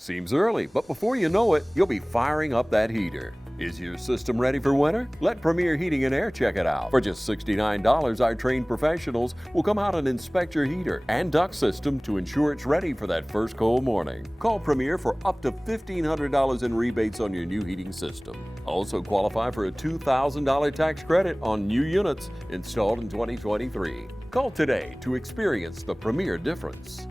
Seems early, but before you know it, you'll be firing up that heater. Is your system ready for winter? Let Premier Heating and Air check it out. For just $69, our trained professionals will come out and inspect your heater and duct system to ensure it's ready for that first cold morning. Call Premier for up to $1,500 in rebates on your new heating system. Also qualify for a $2,000 tax credit on new units installed in 2023. Call today to experience the Premier difference.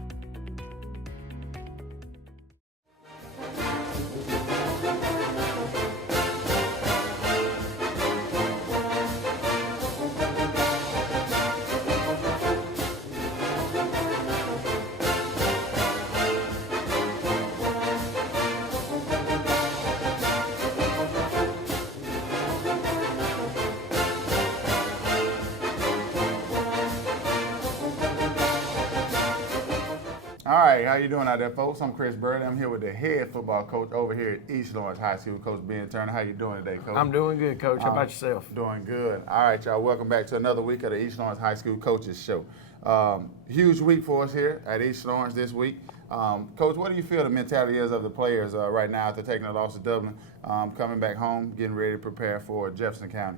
All right, how you doing out there, folks? I'm Chris Burley. I'm here with the head football coach over here at East Lawrence High School, Coach Ben Turner. How you doing today, Coach? I'm doing good, Coach. How about yourself? Doing good. All right, y'all. Welcome back to another week of the East Lawrence High School Coaches Show. Huge week for us here at East Lawrence this week. Coach, what do you feel the mentality is of the players right now after taking a loss to Dublin, coming back home, getting ready to prepare for Jefferson County?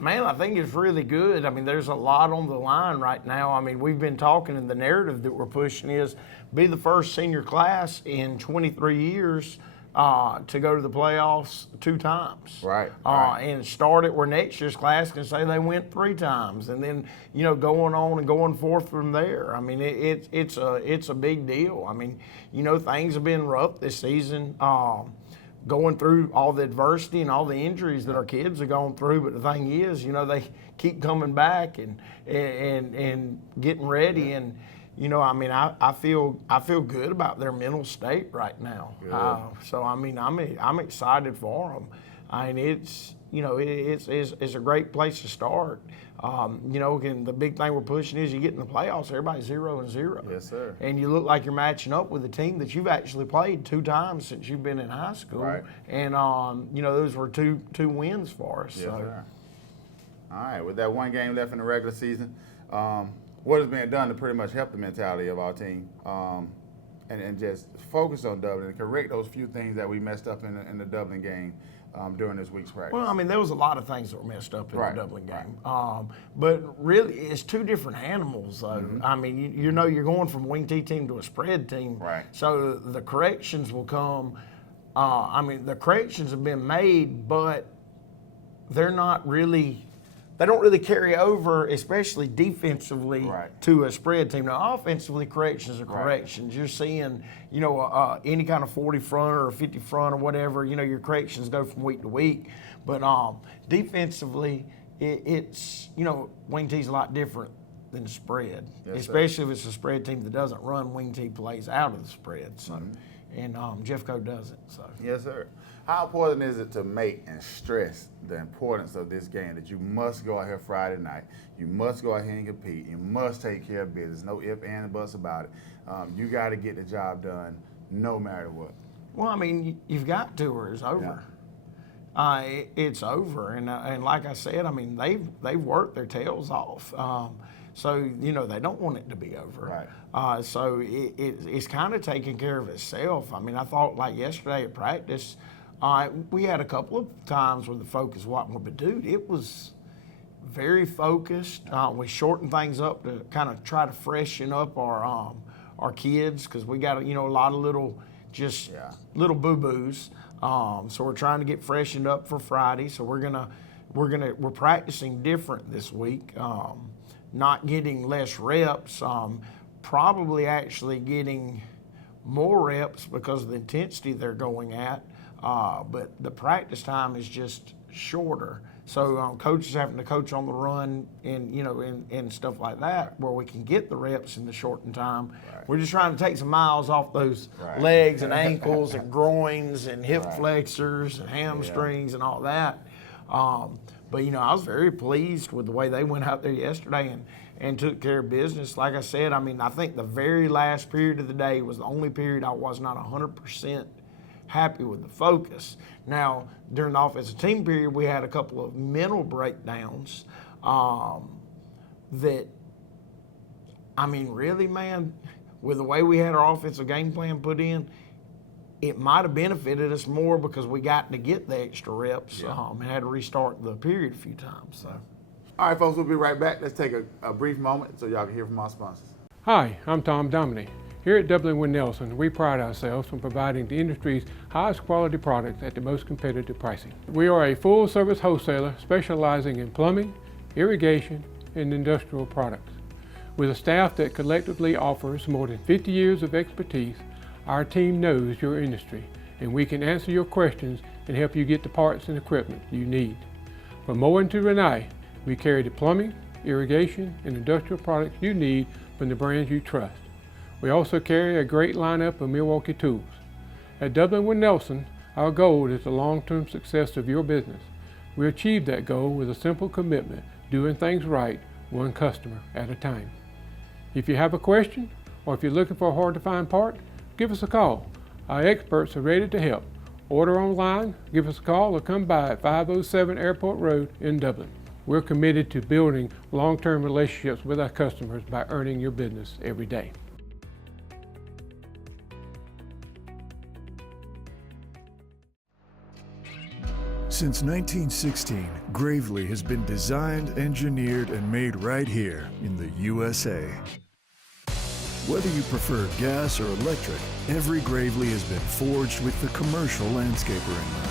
Man, I think it's really good. I mean, there's a lot on the line right now. I mean, we've been talking, and the narrative that we're pushing is be the first senior class in 23 years to go to the playoffs 2 times. Right. And start it where next year's class can say they went 3 times, and then going on and going forth from there. I mean, it's a big deal. I mean, things have been rough this season. Going through all the adversity and all the injuries that our kids have gone through, but the thing is, they keep coming back and getting ready, and I feel good about their mental state right now. So I'm excited for them. I mean, it's a great place to start. And the big thing we're pushing is you get in the playoffs, everybody's 0-0. Yes, sir. And you look like you're matching up with a team that you've actually played 2 times since you've been in high school. Right. And, those were two wins for us. Yes, so. sir. All right, with that one game left in the regular season, what has been done to pretty much help the mentality of our team and just focus on Dublin and correct those few things that we messed up in the Dublin game during this week's practice? Well, I mean, there was a lot of things that were messed up in Right. the Dublin game. But really, it's 2 different animals, though. Mm-hmm. I mean, you're going from wing T team to a spread team. Right. So the corrections will come. The corrections have been made, but they're not really – they don't really carry over, especially defensively, Right. to a spread team. Now, offensively, corrections are Right. corrections. You're seeing, any kind of 40 front or a 50 front or whatever, your corrections go from week to week. But defensively, it's, wing T's a lot different than spread, Yes, especially if it's a spread team that doesn't run wing T plays out of the spread. So, Mm-hmm. and Jeffco doesn't. So. Yes, sir. How important is it to make and stress the importance of this game, that you must go out here Friday night, you must go out here and compete, you must take care of business, no ifs, ands, and buts about it. You got to get the job done no matter what. Well, I mean, you've got to, or it's over. It's over, and like I said, I mean, they've worked their tails off. So they don't want it to be over. Right. So it's kind of taking care of itself. I mean, I thought like yesterday at practice, we had a couple of times where the focus wasn't, but dude, it was very focused. We shortened things up to kind of try to freshen up our kids, because we got a lot of little boo boos. So we're trying to get freshened up for Friday. So we're practicing different this week. Not getting less reps, probably actually getting more reps because of the intensity they're going at. But the practice time is just shorter. So coach is having to coach on the run and stuff like that, where we can get the reps in the shortened time. Right. We're just trying to take some miles off those Right. legs and ankles and groins and hip flexors and hamstrings and all that. But I was very pleased with the way they went out there yesterday and took care of business. Like I said, I mean, I think the very last period of the day was the only period I was not 100% happy with the focus. Now, during the offensive team period, we had a couple of mental breakdowns that, I mean, really, man, with the way we had our offensive game plan put in, it might have benefited us more because we got to get the extra reps and had to restart the period a few times. So. All right, folks, we'll be right back. Let's take a brief moment so y'all can hear from our sponsors. Hi, I'm Tom Dominy. Here at W. Nelson, we pride ourselves on providing the industry's highest quality products at the most competitive pricing. We are a full-service wholesaler specializing in plumbing, irrigation, and industrial products. With a staff that collectively offers more than 50 years of expertise, our team knows your industry, and we can answer your questions and help you get the parts and equipment you need. From Moen to Renee, we carry the plumbing, irrigation, and industrial products you need from the brands you trust. We also carry a great lineup of Milwaukee tools. At Dublin Nelson, our goal is the long-term success of your business. We achieve that goal with a simple commitment, doing things right, one customer at a time. If you have a question, or if you're looking for a hard-to-find part, give us a call. Our experts are ready to help. Order online, give us a call, or come by at 507 Airport Road in Dublin. We're committed to building long-term relationships with our customers by earning your business every day. Since 1916, Gravely has been designed, engineered, and made right here in the USA. Whether you prefer gas or electric, every Gravely has been forged with the commercial landscaper in mind.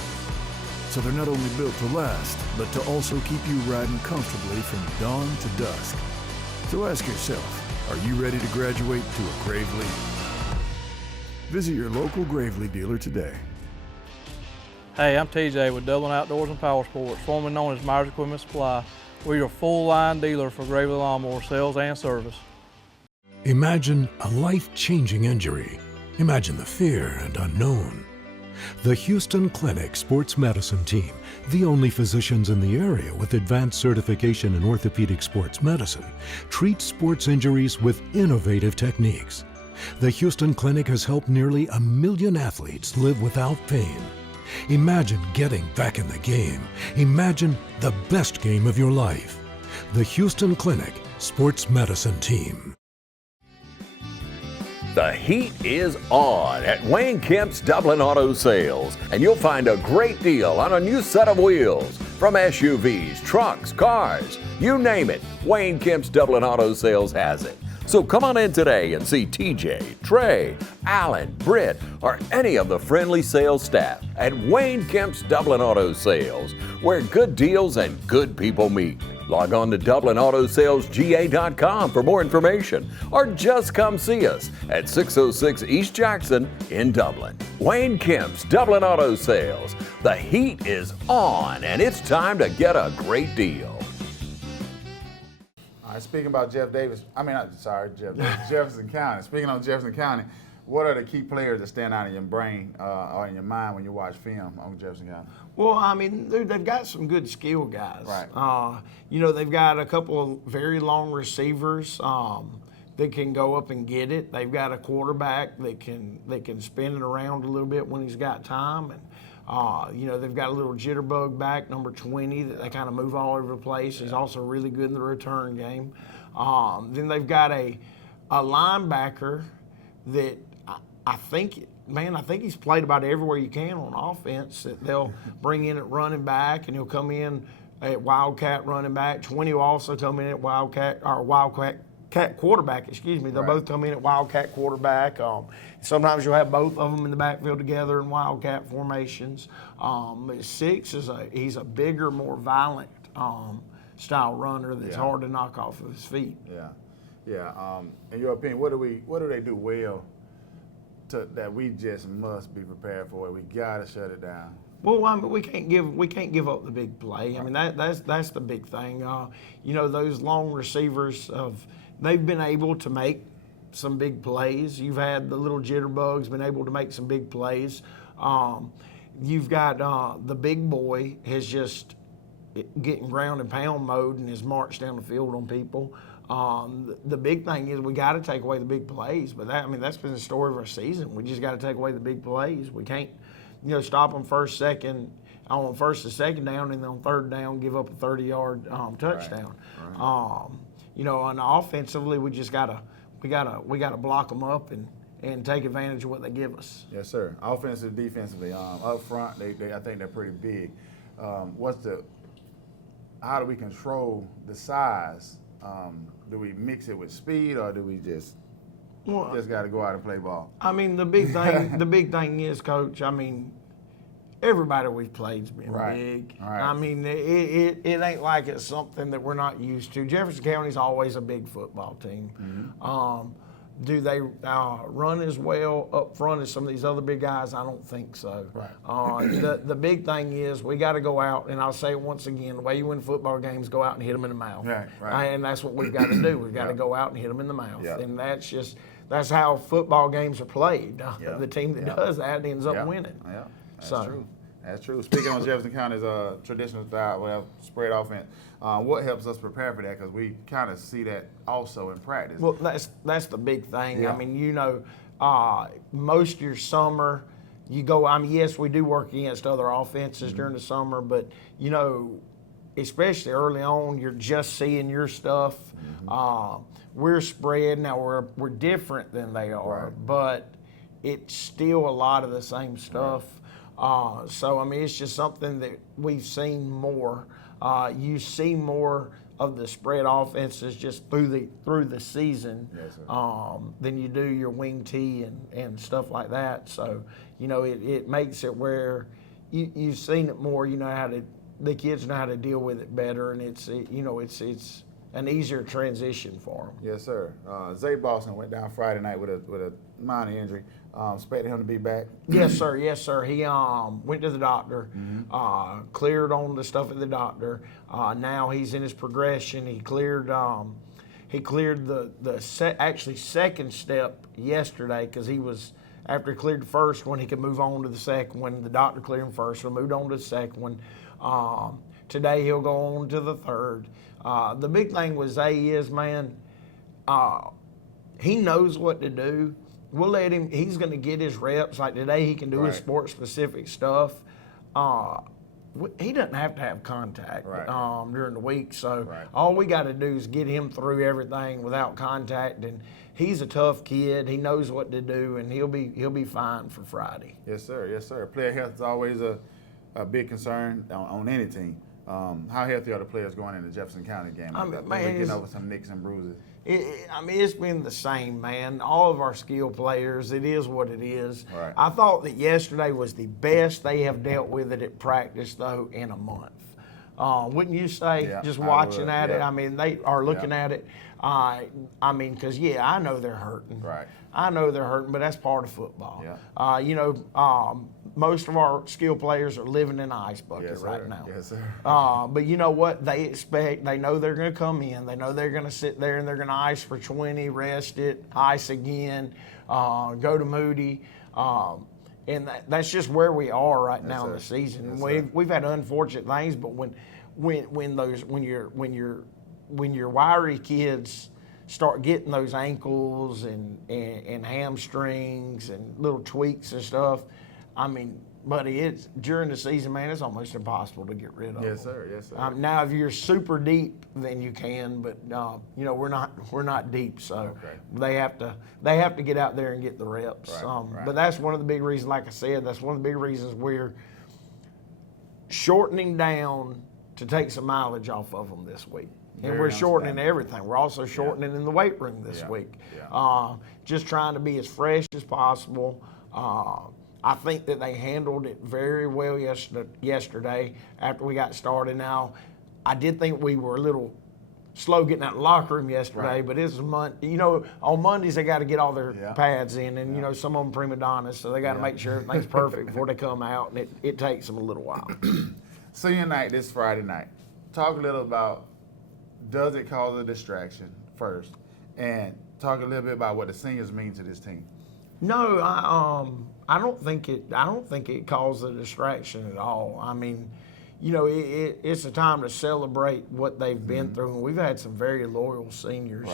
So they're not only built to last, but to also keep you riding comfortably from dawn to dusk. So ask yourself, are you ready to graduate to a Gravely? Visit your local Gravely dealer today. Hey, I'm TJ with Dublin Outdoors and Power Sports, formerly known as Myers Equipment Supply. We're your full-line dealer for Gravely lawnmower sales and service. Imagine a life-changing injury. Imagine the fear and unknown. The Houston Clinic Sports Medicine Team, the only physicians in the area with advanced certification in orthopedic sports medicine, treats sports injuries with innovative techniques. The Houston Clinic has helped nearly 1 million athletes live without pain. Imagine getting back in the game. Imagine the best game of your life. The Houston Clinic Sports Medicine Team. The heat is on at Wayne Kemp's Dublin Auto Sales, and you'll find a great deal on a new set of wheels. From SUVs, trucks, cars, you name it, Wayne Kemp's Dublin Auto Sales has it. So come on in today and see TJ, Trey, Alan, Britt, or any of the friendly sales staff at Wayne Kemp's Dublin Auto Sales, where good deals and good people meet. Log on to DublinAutoSalesGA.com for more information, or just come see us at 606 East Jackson in Dublin. Wayne Kemp's Dublin Auto Sales. The heat is on, and it's time to get a great deal. All right, speaking about Jefferson County. Speaking of Jefferson County, what are the key players that stand out in your brain or in your mind when you watch film on Jefferson County? Well, I mean, they've got some good skill guys. Right. They've got a couple of very long receivers that can go up and get it. They've got a quarterback that can spin it around a little bit when he's got time. And they've got a little jitterbug back, number 20, that they kind of move all over the place. He's also really good in the return game. Then they've got a linebacker that I think he's played about everywhere you can on offense. That they'll bring in at running back, and he'll come in at Wildcat running back. 20 will also come in at Wildcat quarterback, excuse me. They'll both come in at Wildcat quarterback. Sometimes you'll have both of them in the backfield together in Wildcat formations. 6 he's a bigger, more violent style runner that's hard to knock off of his feet. Yeah. In your opinion, what do they do well that we just must be prepared for? We gotta shut it down. Well, I mean, we can't give up the big play. I mean, that's the big thing. Those long receivers they've been able to make some big plays. You've had the little jitterbugs been able to make some big plays. You've got the big boy has just getting ground and pound mode and has marched down the field on people. The big thing is we got to take away the big plays, but that's been the story of our season. We just got to take away the big plays. We can't, stop them first and second down, and then on third down give up a 30-yard touchdown. Right. And offensively we just got to gotta block them up and take advantage of what they give us. Yes, sir. Offensive, defensively, up front, I think they're pretty big. How do we control the size? Do we mix it with speed, or do we just got to go out and play ball? I mean, the big thing is, Coach. I mean, everybody we've played's been big. Right. I mean, it ain't like it's something that we're not used to. Jefferson County's always a big football team. Mm-hmm. Do they run as well up front as some of these other big guys? I don't think so. Right. The big thing is we got to go out, and I'll say it once again, the way you win football games, go out and hit them in the mouth. Right. And that's what we've got to do. We've got to go out and hit them in the mouth. And that's how football games are played. The team that does that ends up winning. Yeah, that's true. That's true. Speaking on Jefferson County's traditional style, spread offense, what helps us prepare for that? Because we kind of see that also in practice. Well, that's the big thing. Yeah. I mean, most of your summer, you go. I mean, yes, we do work against other offenses during the summer, but especially early on, you're just seeing your stuff. We're spread now. We're different than they are, but it's still a lot of the same stuff. So I mean, it's just something that we've seen more. You see more of the spread offenses just through the season than you do your wing tee and stuff like that. So it makes it where you've seen it more. You know the kids know how to deal with it better, and it's an easier transition for them. Yes, sir. Zay Boston went down Friday night with a minor injury. Expecting him to be back. Yes, sir. Yes, sir. He went to the doctor, cleared on the stuff at the doctor. Now he's in his progression. He cleared the second step yesterday because he was after he cleared the first one, he could move on to the second one. The doctor cleared him first, so moved on to the second one. Today he'll go on to the third. The big thing with Zay is, man, he knows what to do. We'll let him. He's going to get his reps. Like today, he can do his sports-specific stuff. He doesn't have to have contact during the week. So all we got to do is get him through everything without contact. And he's a tough kid. He knows what to do, and he'll be fine for Friday. Yes, sir. Yes, sir. Player health is always a big concern on any team. How healthy are the players going into the Jefferson County game? Getting over some nicks and bruises. It's been the same, man. All of our skill players, it is what it is. Right. I thought that yesterday was the best they have dealt with it at practice, though, in a month. Wouldn't you say, just watching at it? I mean, they are looking at it. I mean, because, I know they're hurting. Right. I know they're hurting, but that's part of football. Yeah. Most of our skill players are living in an ice bucket right now. Yes, sir. But you know what? They know they're going to come in. They know they're going to sit there and they're going to ice for 20, rest it, ice again, go to Moody. And that's just where we are right now in the season. We've had unfortunate things, but when your wiry kids start getting those ankles and hamstrings and little tweaks and stuff, I mean, buddy, it's during the season, man. It's almost impossible to get rid of. Yes, sir. Yes, sir. Now, if you're super deep, then you can, but we're not deep, so they have to get out there and get the reps. But that's one of the big reasons. Like I said, that's one of the big reasons we're shortening down to take some mileage off of them this week. And we're shortening everything. We're also shortening in the weight room this week. Just trying to be as fresh as possible. I think that they handled it very well yesterday after we got started. Now, I did think we were a little slow getting out of the locker room yesterday, but it's Monday. On Mondays they got to get all their pads in, and some of them prima donnas, so they got to make sure everything's perfect before they come out, and it takes them a little while. Senior night this Friday night. Talk a little about, does it cause a distraction first, and talk a little bit about what the seniors mean to this team. No, I don't think it caused a distraction at all. I mean, it's a time to celebrate what they've been through, and we've had some very loyal seniors.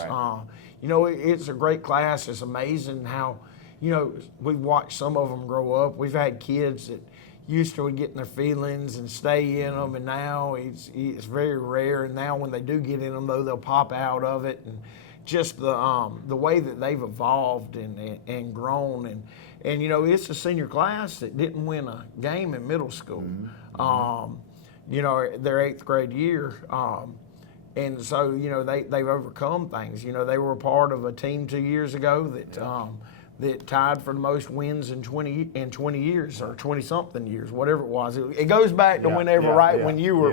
It's a great class. It's amazing how, we've watched some of them grow up. We've had kids that used to get in their feelings and stay in them, and now it's very rare. And now when they do get in them, though, they'll pop out of it and just the way that they've evolved and grown, and you know, it's a senior class that didn't win a game in middle school. You know, their 8th grade year. And so, you know, they've overcome things. You know, they were a part of a team 2 years ago that tied for the most wins in 20 years, or 20-something years, whatever it was. It goes back to whenever, when you were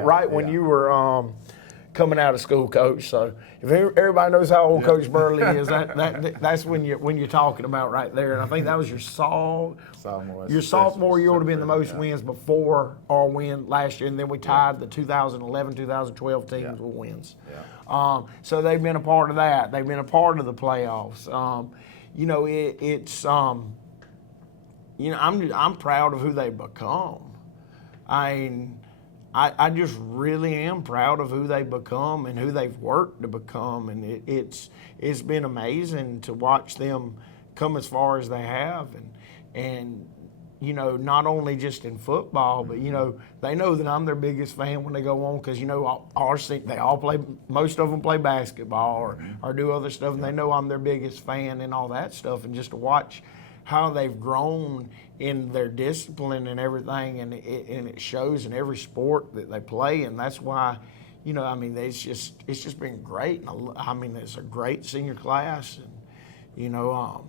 coming out of school, Coach. So if everybody knows how old Coach Burley is, that's when you're talking about right there. And I think that was your sophomore year would have been the most wins before our win last year, and then we tied the 2011, 2012 teams with wins. So they've been a part of that. They've been a part of the playoffs. You know, it's you know, I'm proud of who they've become. I just really am proud of who they've become and who they've worked to become, and it's been amazing to watch them come as far as they have, and you know, not only just in football, but you know, they know that I'm their biggest fan when they go on, because you know, they all play, most of them play basketball or do other stuff, and they know I'm their biggest fan and all that stuff, and just to watch how they've grown in their discipline and everything, and it shows in every sport that they play, and that's why, you know, I mean, it's just been great. And I mean, it's a great senior class, and you know,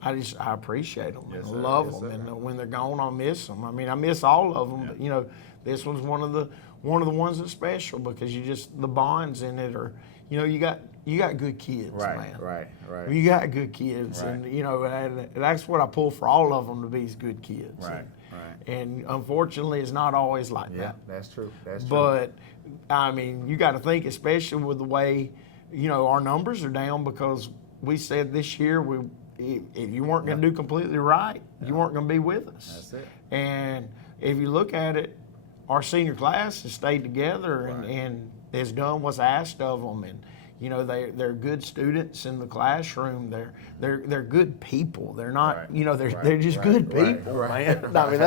I appreciate them and love them, and when they're gone, I'll miss them. I mean, I miss all of them, but you know, this one's one of the ones that's special, because the bonds in it are, you know, you got good kids, man. Right. You got good kids, and you know, and that's what I pull for all of them, to be good kids. Right. And unfortunately, it's not always like that. Yeah, that's true. But I mean, you got to think, especially with the way, you know, our numbers are down, because we said this year if you weren't going to do completely right, you weren't going to be with us. That's it. And if you look at it, our senior class has stayed together and has done what's asked of them, and you know, they're good students in the classroom. They're good people. They're not, you know, they're just good people, man. I mean,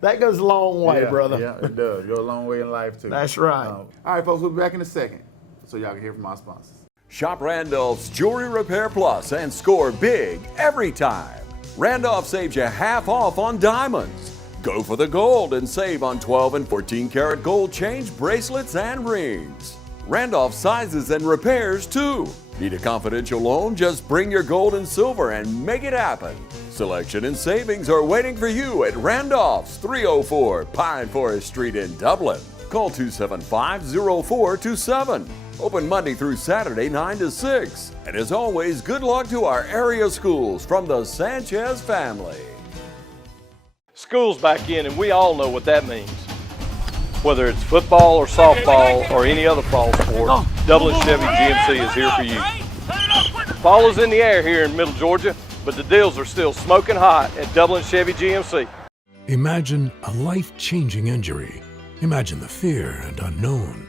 that goes a long way, brother. Yeah, it does. You're a long way in life too. That's right. All right, folks, we'll be back in a second, so y'all can hear from our sponsors. Shop Randolph's Jewelry Repair Plus and score big every time. Randolph saves you half off on diamonds. Go for the gold and save on 12 and 14 karat gold chains, bracelets, and rings. Randolph sizes and repairs too. Need a confidential loan? Just bring your gold and silver and make it happen. Selection and savings are waiting for you at Randolph's, 304 Pine Forest Street in Dublin. Call 275-0427. Open Monday through Saturday, 9 to 6. And as always, good luck to our area schools from the Sanchez family. School's back in, and we all know what that means. Whether it's football or softball or any other fall sport, Dublin Chevy GMC is here for you. Fall is in the air here in Middle Georgia, but the deals are still smoking hot at Dublin Chevy GMC. Imagine a life-changing injury. Imagine the fear and unknown.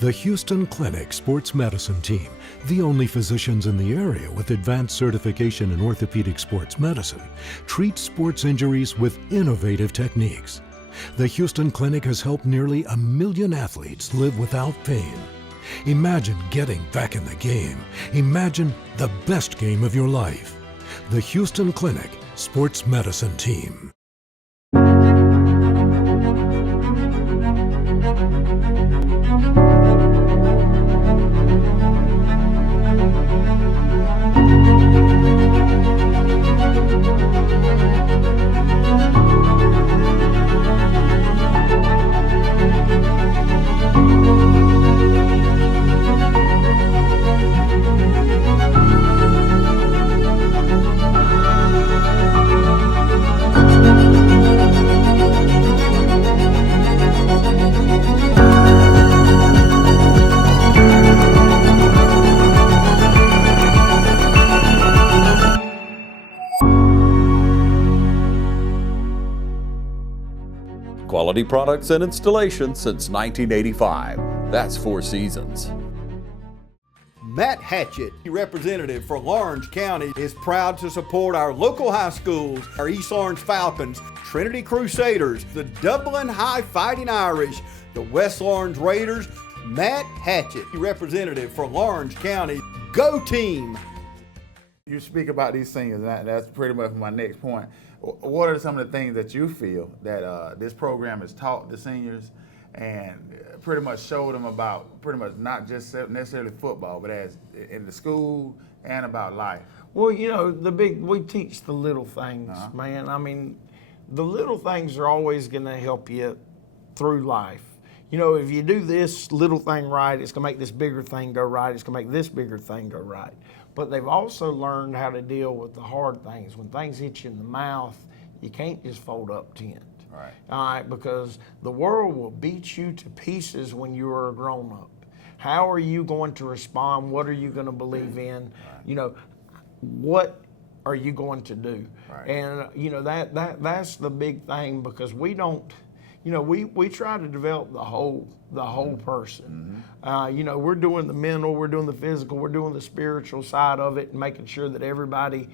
The Houston Clinic Sports Medicine Team, the only physicians in the area with advanced certification in orthopedic sports medicine, treats sports injuries with innovative techniques. The Houston Clinic has helped nearly 1 million athletes live without pain. Imagine getting back in the game. Imagine the best game of your life. The Houston Clinic Sports Medicine Team. Quality products and installation since 1985. That's 4 Seasons. Matt Hatchett, representative for Lawrence County, is proud to support our local high schools, our East Lawrence Falcons, Trinity Crusaders, the Dublin High Fighting Irish, the West Lawrence Raiders. Matt Hatchett, representative for Lawrence County, Go team! You speak about these seniors, and that's pretty much my next point. What are some of the things that you feel that this program has taught the seniors and pretty much showed them about pretty much not just necessarily football, but as in the school and about life? Well, we teach the little things, man. I mean, the little things are always going to help you through life. If you do this little thing right, it's going to make this bigger thing go right. It's going to make this bigger thing go right. But they've also learned how to deal with the hard things. When things hit you in the mouth, you can't just fold up tent. Right. All right, because the world will beat you to pieces when you are a grown-up. How are you going to respond? What are you going to believe in? Right. What are you going to do? Right. And that's the big thing, because we don't, we try to develop the whole person. We're doing the mental, we're doing the physical, we're doing the spiritual side of it, and making sure that everybody,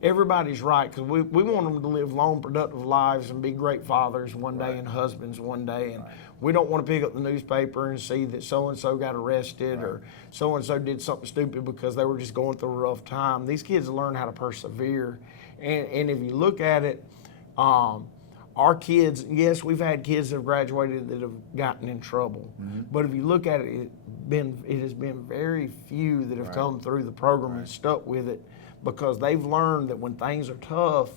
everybody's right, because we want them to live long, productive lives and be great fathers one day and husbands one day. And we don't want to pick up the newspaper and see that so-and-so got arrested or so-and-so did something stupid because they were just going through a rough time. These kids learn how to persevere. And if you look at it, our kids, yes, we've had kids that have graduated that have gotten in trouble. But if you look at it, it has been very few that have come through the program and stuck with it, because they've learned that when things are tough,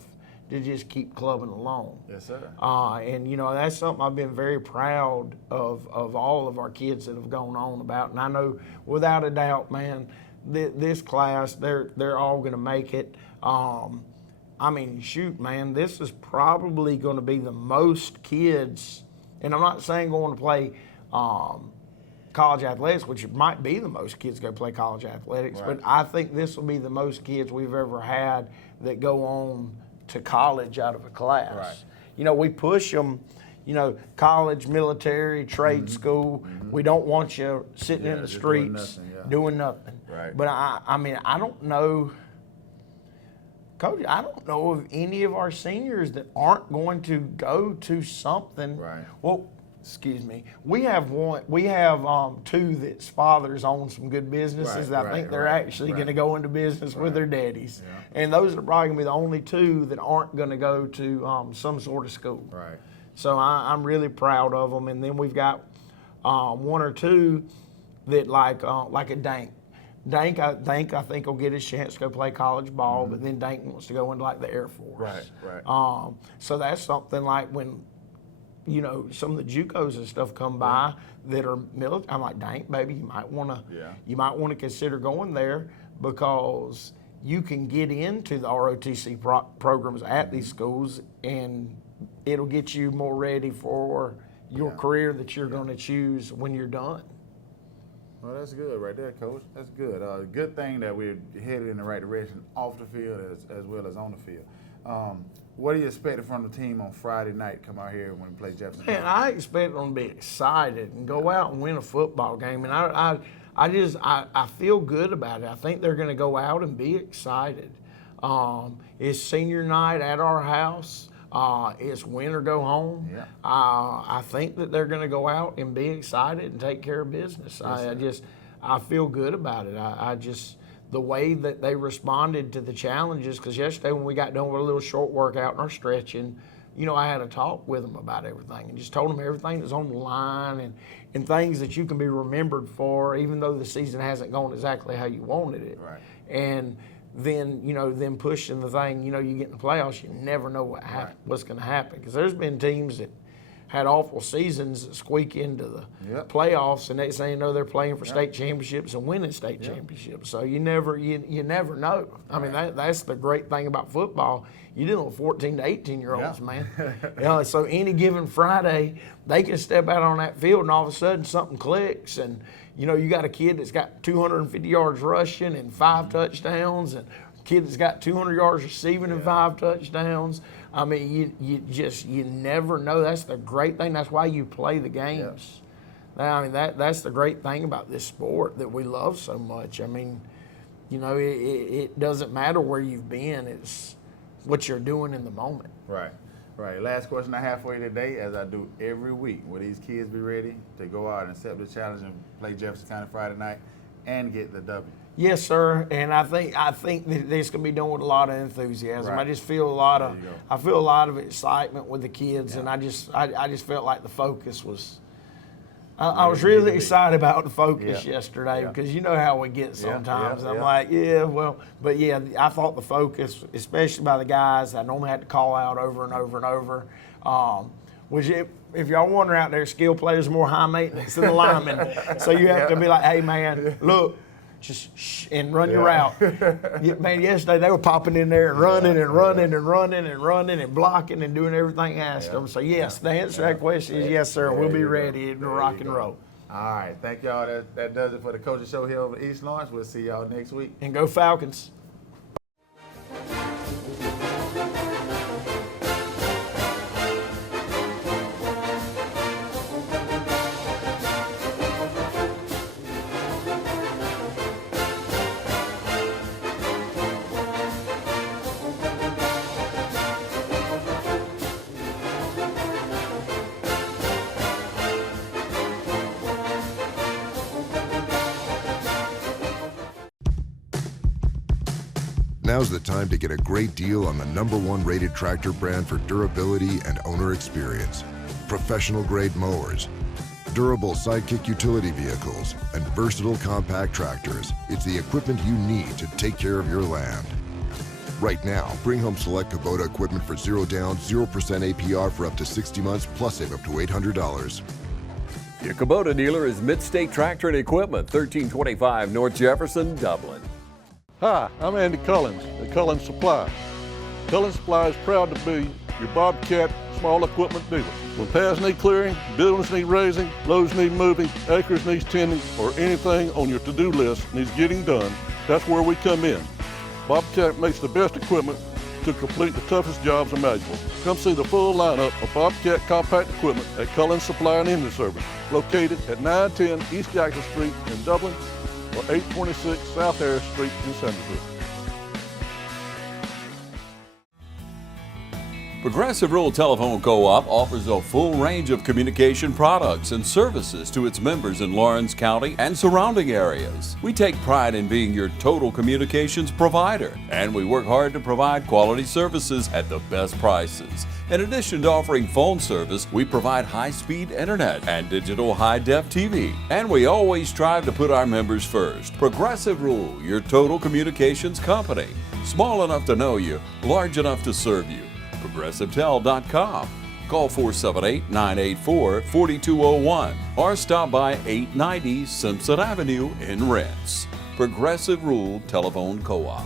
to just keep clubbing along. Yes, sir. And that's something I've been very proud of all of our kids that have gone on about. And I know without a doubt, man, this class, they're all going to make it. I mean, shoot, man, this is probably going to be the most kids, and I'm not saying going to play college athletics, which might be the most kids go play college athletics, but I think this will be the most kids we've ever had that go on to college out of a class. We push them, college, military, trade school. We don't want you sitting in the streets doing nothing. Right. But I mean, I don't know, Coach, I don't know of any of our seniors that aren't going to go to something. Right. Well, excuse me. We have two that's fathers own some good businesses. I think they're actually going to go into business with their daddies. And those are probably going to be the only two that aren't going to go to some sort of school. Right. So I'm really proud of them. And then we've got one or two that like a Dank. Dank, I think will get his chance to go play college ball, but then Dank wants to go into like the Air Force. Right. So that's something like when, some of the JUCOs and stuff come by that are military. I'm like, Dank, baby, you might want to consider going there, because you can get into the ROTC programs at these schools, and it'll get you more ready for your career that you're going to choose when you're done. Well, that's good right there, Coach. That's good. Good thing that we're headed in the right direction off the field as well as on the field. What do you expect from the team on Friday night? Come out here when we play Jefferson. Man, I expect them to be excited and go out and win a football game. And I feel good about it. I think they're going to go out and be excited. It's senior night at our house. It's win or go home. Yeah. I think that they're going to go out and be excited and take care of business. I feel good about it. The way that they responded to the challenges, because yesterday when we got done with a little short workout and our stretching, I had a talk with them about everything and just told them everything that's on the line and things that you can be remembered for, even though the season hasn't gone exactly how you wanted it. Right. And then, them pushing the thing, you get in the playoffs, you never know what's going to happen. Because there's been teams that had awful seasons that squeak into the playoffs, and next thing you know, they're playing for state championships and winning state championships. So you never know. I mean, that's the great thing about football. You're dealing with 14 to 18-year-olds, man. So any given Friday, they can step out on that field, and all of a sudden something clicks, and you got a kid that's got 250 yards rushing and 5 touchdowns, and a kid that's got 200 yards receiving and 5 touchdowns. I mean, you never know. That's the great thing. That's why you play the games. I mean, that's the great thing about this sport that we love so much. I mean, it doesn't matter where you've been. It's what you're doing in the moment. Right. Last question I have for you today, as I do every week, will these kids be ready to go out and accept the challenge and play Jefferson County Friday night and get the W? Yes, sir. And I think that this can be done with a lot of enthusiasm. Right. I just feel a lot of excitement with the kids, and I just felt like the focus was. I was really excited about the focus yesterday because you know how we get sometimes. I'm like, but I thought the focus, especially by the guys, I normally had to call out over and over and over. Which if y'all wonder out there, skill players are more high maintenance than the linemen. So you have to be like, hey man, look, just shh and run your route. Man, yesterday they were popping in there and running and running and running and running and blocking and doing everything asked them. So yes, the answer to that question is yes, sir. We'll be ready to rock and roll. All right, thank y'all. That does it for the Coaches Show here over East Lawrence. We'll see y'all next week. And go Falcons. Now's the time to get a great deal on the #1 rated tractor brand for durability and owner experience. Professional grade mowers, durable sidekick utility vehicles, and versatile compact tractors. It's the equipment you need to take care of your land. Right now, bring home select Kubota equipment for 0 down, 0% APR for up to 60 months, plus save up to $800. Your Kubota dealer is Mid-State Tractor and Equipment, 1325 North Jefferson, Dublin. Hi, I'm Andy Cullins at Cullins Supply. Cullins Supply is proud to be your Bobcat small equipment dealer. When paths need clearing, buildings need raising, loads need moving, acres needs tending, or anything on your to-do list needs getting done, that's where we come in. Bobcat makes the best equipment to complete the toughest jobs imaginable. Come see the full lineup of Bobcat compact equipment at Cullins Supply and Engine Service, located at 910 East Jackson Street in Dublin, or 826 South Harris Street in Centerville. Progressive Rural Telephone Co-op offers a full range of communication products and services to its members in Lawrence County and surrounding areas. We take pride in being your total communications provider, and we work hard to provide quality services at the best prices. In addition to offering phone service, we provide high-speed internet and digital high-def TV. And we always strive to put our members first. Progressive Rural, your total communications company. Small enough to know you, large enough to serve you. ProgressiveTel.com. Call 478-984-4201 or stop by 890 Simpson Avenue in Renss. Progressive Rural Telephone Co-op.